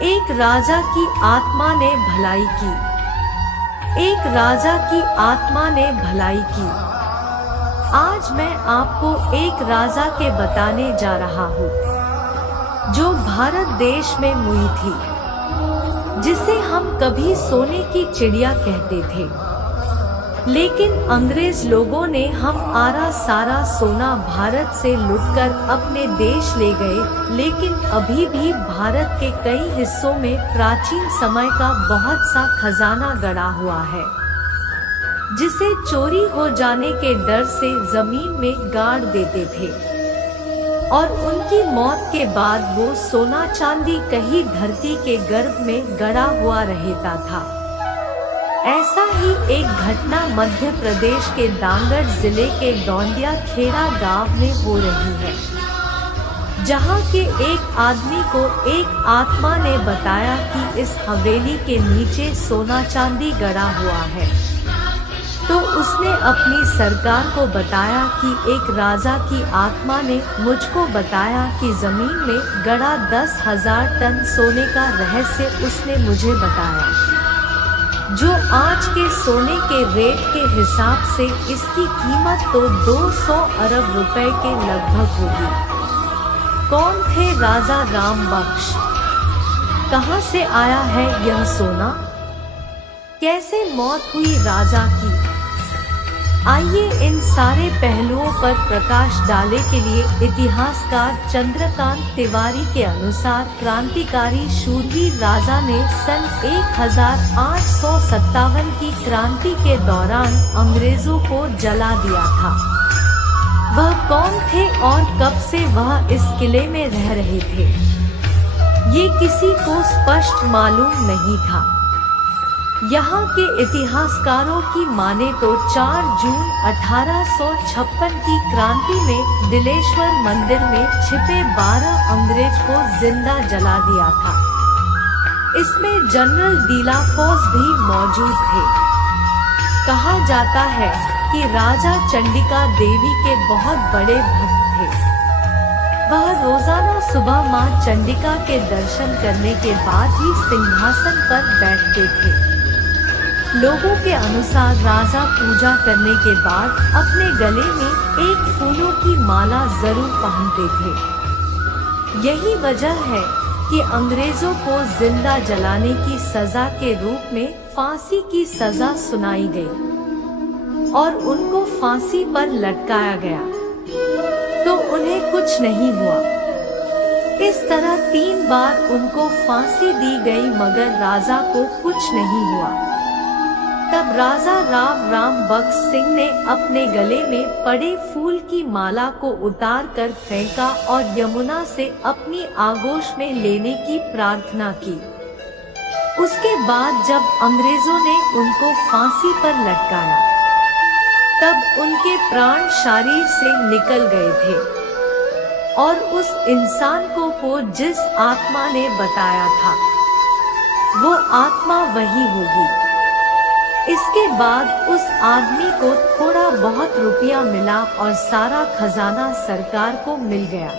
एक राजा की आत्मा ने भलाई की। एक राजा की आत्मा ने भलाई की। आज मैं आपको एक राजा के बताने जा रहा हूँ जो भारत देश में मुई थी, जिसे हम कभी सोने की चिड़िया कहते थे। लेकिन अंग्रेज लोगों ने हम आरा सारा सोना भारत से लूटकर अपने देश ले गए। लेकिन अभी भी भारत के कई हिस्सों में प्राचीन समय का बहुत सा खजाना गड़ा हुआ है, जिसे चोरी हो जाने के डर से जमीन में गाड़ देते थे और उनकी मौत के बाद वो सोना चांदी कहीं धरती के गर्भ में गड़ा हुआ रहता था। ऐसा ही एक घटना मध्य प्रदेश के दांगड़ जिले के डोंडिया खेड़ा गांव में हो रही है, जहां के एक आदमी को एक आत्मा ने बताया कि इस हवेली के नीचे सोना चांदी गड़ा हुआ है। तो उसने अपनी सरकार को बताया कि एक राजा की आत्मा ने मुझको बताया कि जमीन में गड़ा 10,000 टन सोने का रहस्य उसने मुझे बताया, जो आज के सोने के रेट के हिसाब से इसकी कीमत तो 200 अरब रुपए के लगभग होगी। कौन थे राजा राम बख्श? कहां से आया है यह सोना? कैसे मौत हुई राजा की? आइए इन सारे पहलुओं पर प्रकाश डालने के लिए इतिहासकार चंद्रकांत तिवारी के अनुसार क्रांतिकारी शूरवीर राजा ने सन 1857 की क्रांति के दौरान अंग्रेजों को जला दिया था। वह कौन थे और कब से वह इस किले में रह रहे थे, ये किसी को स्पष्ट मालूम नहीं था। यहाँ के इतिहासकारों की माने तो 4 जून 1856 की क्रांति में दिलेश्वर मंदिर में छिपे 12 अंग्रेज को जिंदा जला दिया था। इसमें जनरल डीलाफोर्स भी मौजूद थे। कहा जाता है कि राजा चंडिका देवी के बहुत बड़े भक्त थे। वह रोजाना सुबह मां चंडिका के दर्शन करने के बाद ही सिंहासन पर बैठते थे। लोगों के अनुसार राजा पूजा करने के बाद अपने गले में एक फूलों की माला जरूर पहनते थे। यही वजह है कि अंग्रेजों को जिंदा जलाने की सजा के रूप में फांसी की सजा सुनाई गई और उनको फांसी पर लटकाया गया, तो उन्हें कुछ नहीं हुआ। इस तरह 3 बार उनको फांसी दी गई, मगर राजा को कुछ नहीं हुआ। तब राजा राम बख्श सिंह ने अपने गले में पड़े फूल की माला को उतार कर फेंका और यमुना से अपनी आगोश में लेने की प्रार्थना की। उसके बाद जब अंग्रेजों ने उनको फांसी पर लटकाया, तब उनके प्राण शरीर से निकल गए थे और उस इंसान को जिस आत्मा ने बताया था, वो आत्मा वही होगी। इसके बाद उस आदमी को थोड़ा बहुत रुपया मिला और सारा खजाना सरकार को मिल गया।